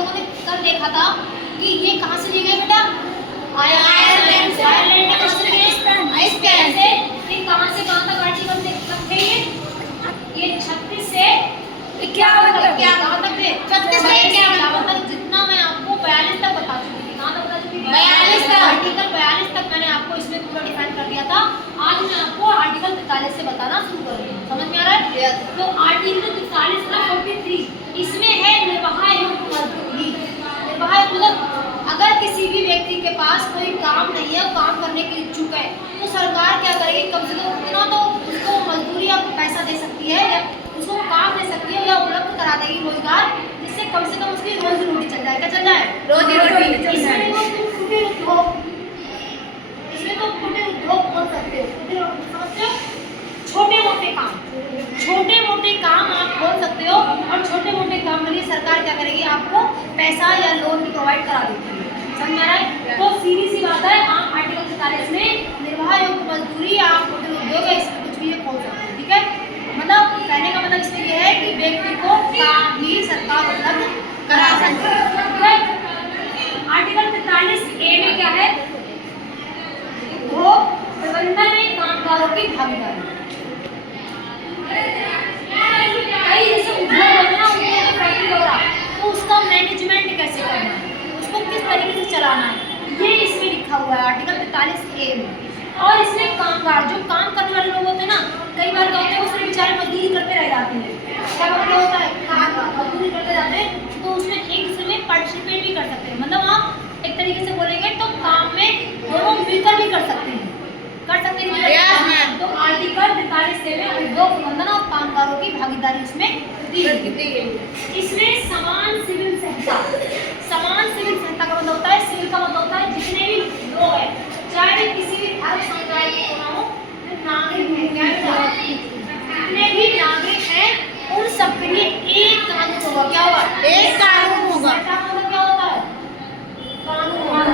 लोगों ने कल देखा था कि ये कहाँ से लिए गए बेटा? आयरलैंड से। आयरलैंड में कहाँ से लिए? स्पेन से। फिर कहाँ से कहाँ तक आर्टिकल थे ये 36 से 51 तक थे। 36 से 51 तक। जितना मैं आपको 42 तक बता चुकी थी। कहाँ तक बता चुकी थी? 42 तक। आर्टिकल 42 तक मैंने आपको इसमें पूरा डिफाइन कर दिया था। आज मैं आपको आर्टिकल 43 से बताना शुरू करूँगी। समझ में आ रहा है? तो आर्टिकल 43 का 43 इसमें है निर्वाह एवं मजदूरी। निर्वाह मतलब अगर किसी भी व्यक्ति के पास कोई काम नहीं है, काम करने के इच्छुक है, तो सरकार क्या करेगी? कम से कम इतना तो उसको मजदूरी या पैसा दे सकती है, या उसको काम दे सकती है, या उपलब्ध करा देगी रोजगार, जिससे कम से कम उसकी रोजी रोटी चल जाए। क्या चल जाए? रोजी रोटी। इसमें तो कुटीर उद्योग, इसमें तो कुटीर उद्योग बोल सकते हो। समझते हो? छोटे मोटे काम, छोटे मोटे काम आप खोल सकते हो, और छोटे मोटे काम के लिए सरकार क्या करेगी? आपको पैसा या लोन भी प्रोवाइड करा देती है। समझ में आ रहा है? तो सीधी सी बात है, आप आर्टिकल 43 में निर्वाह योग्य मजदूरी आप कुटीर उद्योग है, इसमें कुछ भी खोल सकते हैं। ठीक है? मतलब कहने का मतलब इसमें यह है कि व्यक्ति को काम भी सरकार उपलब्ध करा सकती है। आर्टिकल 43A में क्या है? उद्योग प्रबंधन में कामगारों की भागीदारी। कई जैसे उद्योग होना, उद्योग फैक्ट्री वगैरह, तो उसका मैनेजमेंट कैसे करना है, उसको किस तरीके से चलाना है, ये इसमें लिखा हुआ है आर्टिकल 43A में। और इसमें कामगार जो काम करने वाले लोग होते हैं ना, कई बार क्या होता है वो सिर्फ बेचारे मजदूरी करते रह जाते हैं। क्या मतलब होता है? मजदूरी करते जाते हैं, तो उसमें एक दूसरे में पार्टिसिपेट भी कर सकते हैं। मतलब आप एक तरीके से बोलेंगे तो काम में दोनों मिलकर भी कर सकते हैं। कर सकते हैं। तो आर्टिकल 43 में उद्योग प्रबंधन और कामगारों की भागीदारी इसमें दी गई। इसमें समान सिविल संहिता। समान सिविल संहिता का मतलब होता है, सिविल का मतलब होता है जितने भी लोग हैं, चाहे वे किसी भी धर्म समुदाय के ना हो, नागरिक हैं, जितने भी नागरिक हैं, उन सबके लिए एक कानून होगा। क्या होगा? एक कानून होगा। क्या होता है? कानून।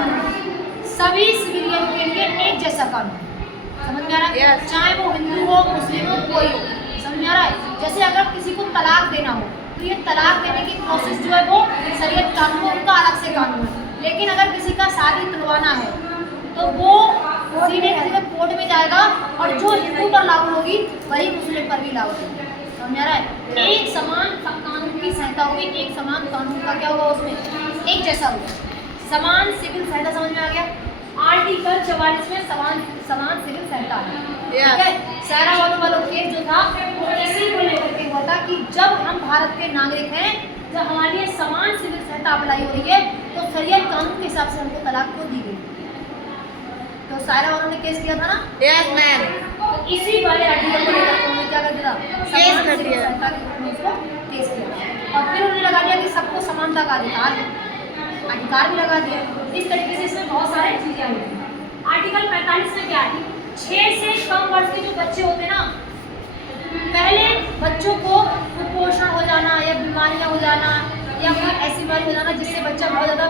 सभी सिविलियन के लिए एक जैसा कानून। समझ में आ रहा है? चाहे वो हिंदू हो, मुस्लिम हो, कोई हो। समझ में आ रहा है? जैसे अगर किसी को तलाक देना हो, तो ये तलाक देने की प्रोसेस जो है वो शरीयत कानून है, उनका अलग से कानून है। लेकिन अगर किसी का शादी तुड़वाना है, तो वो सीधे कोर्ट में जाएगा, और जो हिंदू पर लागू होगी वही मुस्लिम पर भी लागू होगी। समझ में आ रहा है? एक समान कानून की संहिता होगी, एक समान कानून का क्या होगा? उसमें एक जैसा होगा। समान सिविल संहिता। समझ में आ गया? आर्टिकल 44 में समान सिविल संहिता है। ठीक है? सारा वालों केस जो था वो इसी को लेकर के हुआ था कि जब हम भारत के नागरिक हैं, जब हमारे लिए समान सिविल संहिता अप्लाई हो रही है, तो शरीयत कानून के हिसाब से हमको तलाक क्यों दी गई? तो सारा वालों ने केस किया था ना? Yes ma'am. तो इसी वाले आर्टिकल को लेकर उन्होंने क्या कर दिया? केस कर दिया। उसको केस किया, और फिर उन्होंने लगा दिया कि सबको समानता का अधिकार है। अधिकार भी लगा दिया। इस तरीके से इसमें बहुत सारी चीजें आई हैं। आर्टिकल 45 में क्या है? 6 से कम वर्ष के जो बच्चे होते हैं ना, पहले बच्चों को कुपोषण हो जाना, या बीमारियां हो जाना, या कोई ऐसी बीमारी हो जाना जिससे बच्चा बहुत ज़्यादा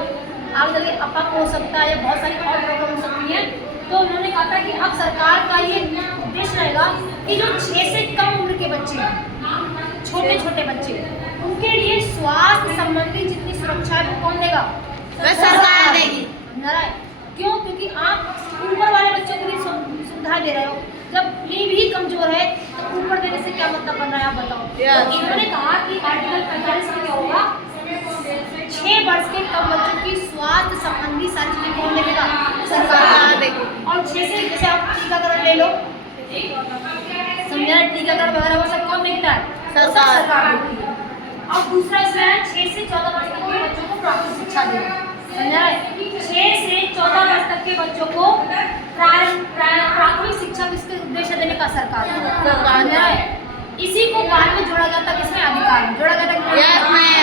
आगे चलकर अपंग हो सकता है, या बहुत सारी और प्रॉब्लम हो सकती है। तो उन्होंने कहा था कि अब सरकार का ये उद्देश्य रहेगा कि जो 6 से कम उम्र के बच्चे हैं, छोटे छोटे बच्चे, उनके लिए स्वास्थ्य संबंधी जितनी सुरक्षा है वो कौन देगा? सरकार देगी। क्यों? क्योंकि आप ऊपर वाले बच्चों को भी सुविधा दे रहे हो, जब नींव ही कमजोर है तो ऊपर देने से क्या मतलब बन रहा है? आप बताओ। तो इन्होंने कहा कि आर्टिकल 45 में क्या होगा? 6 वर्ष के कम बच्चों की स्वास्थ्य संबंधी सारी चीजें कौन देगा? सरकार देगी। और 6 से जैसे आप टीकाकरण ले लो, समझा? टीकाकरण वगैरह वो सब कौन देखता है? सरकार देखती है। और दूसरा इसमें है 6 से 14 वर्ष तक के बच्चों को प्राथमिक शिक्षा देना। समझा? 6 से 14 वर्ष तक के बच्चों को प्राथमिक शिक्षा किसके उद्देश्य देने का? सरकार। इसी को बाद में जोड़ा जाता है, किसमें? अधिकार में जोड़ा जाता है।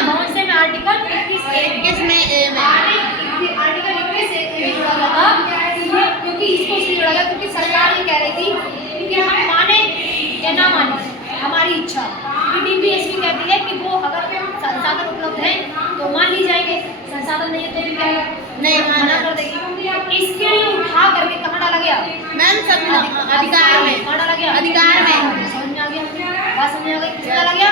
कौन से में? आर्टिकल 21 में। आर्टिकल 21 में जोड़ा जाता, क्योंकि इसको इसलिए जोड़ा गया क्योंकि सरकार ये कह रही थी कि हम माने या ना माने हमारी इच्छा। DPSP कहती है कि वो अगर संसाधन उपलब्ध है तो मान ली जाएंगे, संसाधन नहीं है तो भी क्या नहीं मना कर देगी। इसके लिए उठा करके कहाँ डाला गया? मैम अधिकार में। कहाँ डाला गया? अधिकार में। समझ में आ गया? बात समझ में आ गई? किस डाला गया?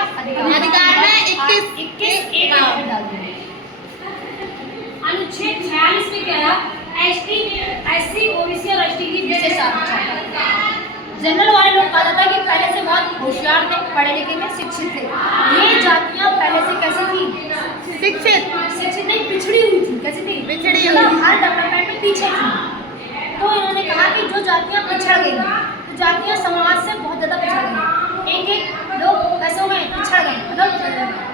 अधिकार में 21 डाल दिया। में क्या है, एसटी एससी ओबीसी और एसटी की विशेष आरक्षण। जनरल वाले लोग कहा जाता है कि पहले से बहुत होशियार थे, पढ़े लिखे थे, शिक्षित थे। ये जातियां पहले से कैसी थी? शिक्षित नहीं, पिछड़ी हुई थी। कैसी थी? पिछड़ी हुई, हर डेवलपमेंट में पीछे थी। तो इन्होंने कहा कि जो जातियां पिछड़ गई, तो जातियां समाज से बहुत ज्यादा पिछड़ गई, एक एक लोग कैसे हो गए, पिछड़ गए, मतलब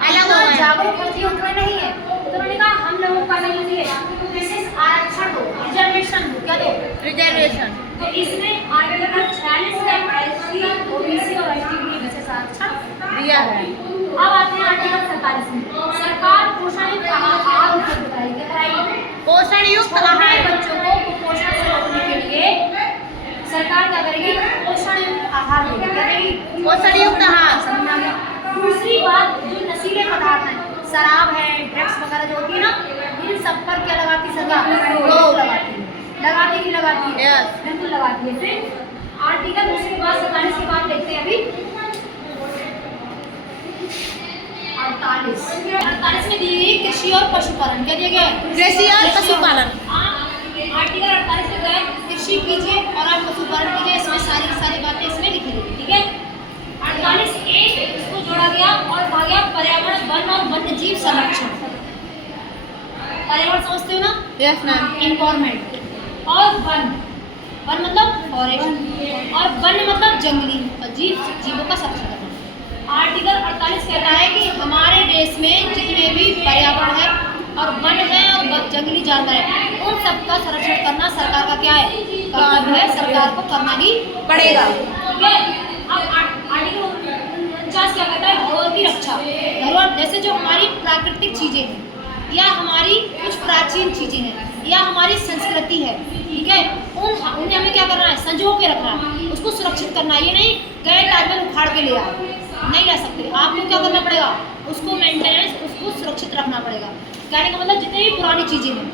अलग हो गए, जागरूक होती उतने नहीं है। तो उन्होंने कहा हम लोगों का विशेष आरक्षण दो, रिजर्वेशन दो। क्या दो? रिजर्वेशन। तो इसमें आर्टिकल 46 में एससी ओबीसी और एसटी के लिए विशेष आरक्षण दिया है। अब आते हैं आर्टिकल 47 में, सरकार पोषण युक्त आहार उपलब्ध कराएगी। पोषण युक्त आहार, बच्चों को कुपोषण से रोकने के लिए सरकार क्या करेगी? पोषण युक्त आहार देगी। क्या देगी? पोषण युक्त आहार। समझ आ गया? दूसरी बात, जो नशीले पदार्थ हैं, शराब है, ड्रग्स वगैरह जो होती है ना, इन सब पर क्या लगाती सरकार? रोक लगाती है। लगाती कि लगाती है? बिल्कुल लगाती है। फिर आर्टिकल दूसरी बात 47 की बात देखते हैं अभी। 48 में दी गई कृषि और पशुपालन। क्या दिया गया है? कृषि और पशुपालन। आर्टिकल 48 में गए कृषि कीजिए और आप पशुपालन कीजिए, इसमें सारी बातें इसमें लिखी गई। ठीक है। 48A इसको जोड़ा गया और कहा गया पर्यावरण, वन और वन्य जीव संरक्षण। पर्यावरण समझते हो ना? Yes ma'am. एनवायरमेंट और वन मतलब फॉरेस्ट और वन्य मतलब जंगली और जीवों का संरक्षण करना। आर्टिकल 48 कहता है कि हमारे देश में जितने भी पर्यावरण है और वन है और जंगली जानवर है, उन सबका संरक्षण करना सरकार का क्या है? कर्तव्य है, सरकार को करना ही पड़ेगा। ठीक है। अब आर्टिकल 49 क्या कहता है? धरोहर की रक्षा। धरोहर जैसे जो हमारी प्राकृतिक चीजें हैं या हमारी कुछ प्राचीन चीजें हैं या हमारी संस्कृति है, ठीक है, उन्हें हमें क्या करना है? संजो के रखना है, उसको सुरक्षित करना है। ये नहीं गए टाइम उखाड़ के ले आओ, नहीं ला सकते। आपको क्या करना पड़ेगा? उसको मेंटेनेंस, उसको सुरक्षित रखना पड़ेगा। कहने का मतलब जितनी भी पुरानी चीजें हैं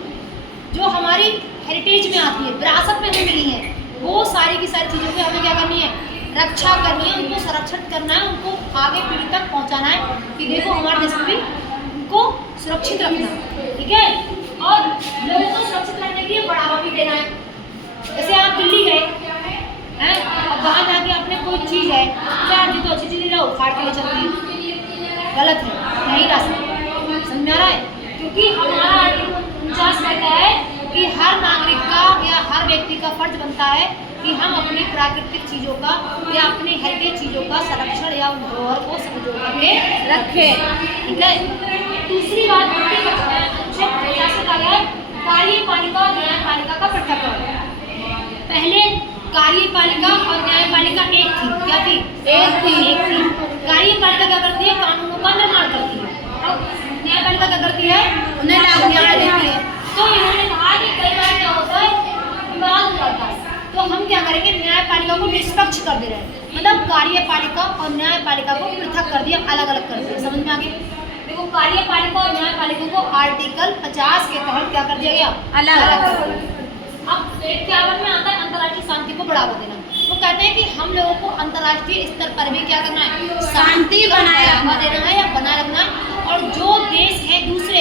जो हमारी हेरिटेज में आती है, विरासत में हमें मिली है, वो सारी की सारी चीज़ों की हमें क्या करनी है? रक्षा करनी है, उनको संरक्षित करना है, उनको आगे पीढ़ी तक पहुंचाना है कि देखो हमारे देश में भी उनको सुरक्षित रखना है। ठीक है। और लोगों को सुरक्षित रखने के लिए बढ़ावा भी देना है। जैसे आप दिल्ली गए हैं, अब वहाँ जाके आपने कोई चीज़ है, चार जी तो अच्छी चीज़ ला उखाड़ के ले चलते हैं, गलत है, नहीं ला सकते। समझ आ रहा है? क्योंकि हमारा आर्टिकल 49 कहता है कि हर नागरिक का या हर व्यक्ति का फर्ज बनता है कि हम अपनी प्राकृतिक चीज़ों का या अपनी हेरिटेज चीज़ों का संरक्षण या उन धरोहर को संजो करके रखें। ठीक है। दूसरी बात कार्यपालिका और न्यायपालिका का पृथक्करण। पहले कार्यपालिका और न्यायपालिका एक थी। क्या थी? एक थी। कार्यपालिका क्या करती है? कानूनों का निर्माण करती है। और न्यायपालिका क्या करती है? उन्हें लागू करती है। तो इन्होंने कहा कि कई बार क्या होता है, विवाद हो जाता है, तो हम क्या करेंगे? न्यायपालिका को निष्पक्ष कर दे रहे हैं, मतलब कार्यपालिका और न्यायपालिका को पृथक कर दिया, अलग अलग कर दिया। समझ में आ गया? देखो कार्यपालिका और न्यायपालिका को आर्टिकल 50 के तहत क्या कर दिया गया? अलग अलग कर दिया। अब 51 में आता है अंतर्राष्ट्रीय शांति को बढ़ावा देना। वो कहते हैं कि हम लोगों को अंतर्राष्ट्रीय स्तर पर भी क्या करना है? शांति बनाए रखना देना है या बनाए रखना है, और जो देश है दूसरे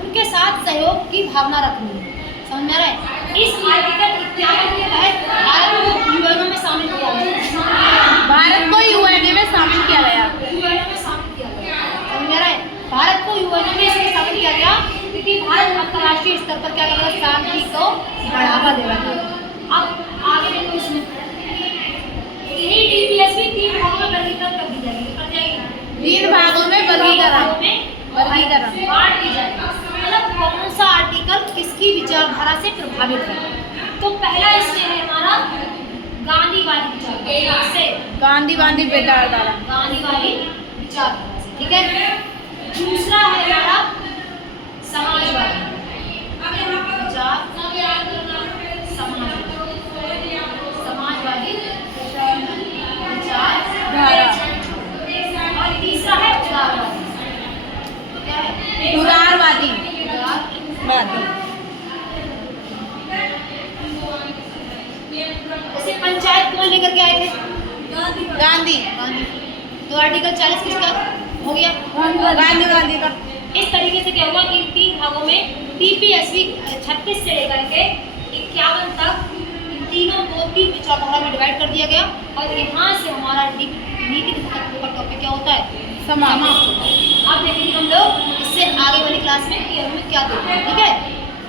उनके साथ सहयोग की भावना रखनी है। समझ में आ रहा है? इस आर्टिकल 51 के तहत भारत को यूएनओ में शामिल किया गया। भारत को यूएनओ में शामिल किया गया। समझ में आ रहा है? भारत को यूएनओ में इसलिए शामिल किया गया क्योंकि भारत अंतर्राष्ट्रीय स्तर पर क्या कर रहा है? शांति को बढ़ावा दे रहा है। अब आगे देखो, इसमें यही डीपीएस भी 3 भागों में वर्गीकृत कर दी जाएगी। 3 भागों में वर्गीकरण बांट दी जाएगी। मतलब कौन सा आर्टिकल किसकी विचारधारा से प्रभावित है? तो पहला इसमें है हमारा गांधीवादी विचारधारा से, गांधीवादी विचारधारा से। ठीक है। दूसरा है हमारा समाजवादी विचार, समाजवादी विचारधारा। और तीसरा है उदारवादी। क्या है? उदारवादी। जैसे पंचायत कौन लेकर के आए थे? गांधी। तो आर्टिकल 40 किसका हो गया? गांधी का। इस तरीके से क्या हुआ कि 3 भागों में DPSV 36 से लेकर के 51 तक इन तीनों को 3 विचारधारा में डिवाइड कर दिया गया और यहाँ से हमारा नीति तत्वों का टॉपिक क्या होता है, समाप्त होता है। अब देखेंगे हम लोग इससे आगे वाली क्लास में कि हमें क्या देखना है, ठीक है।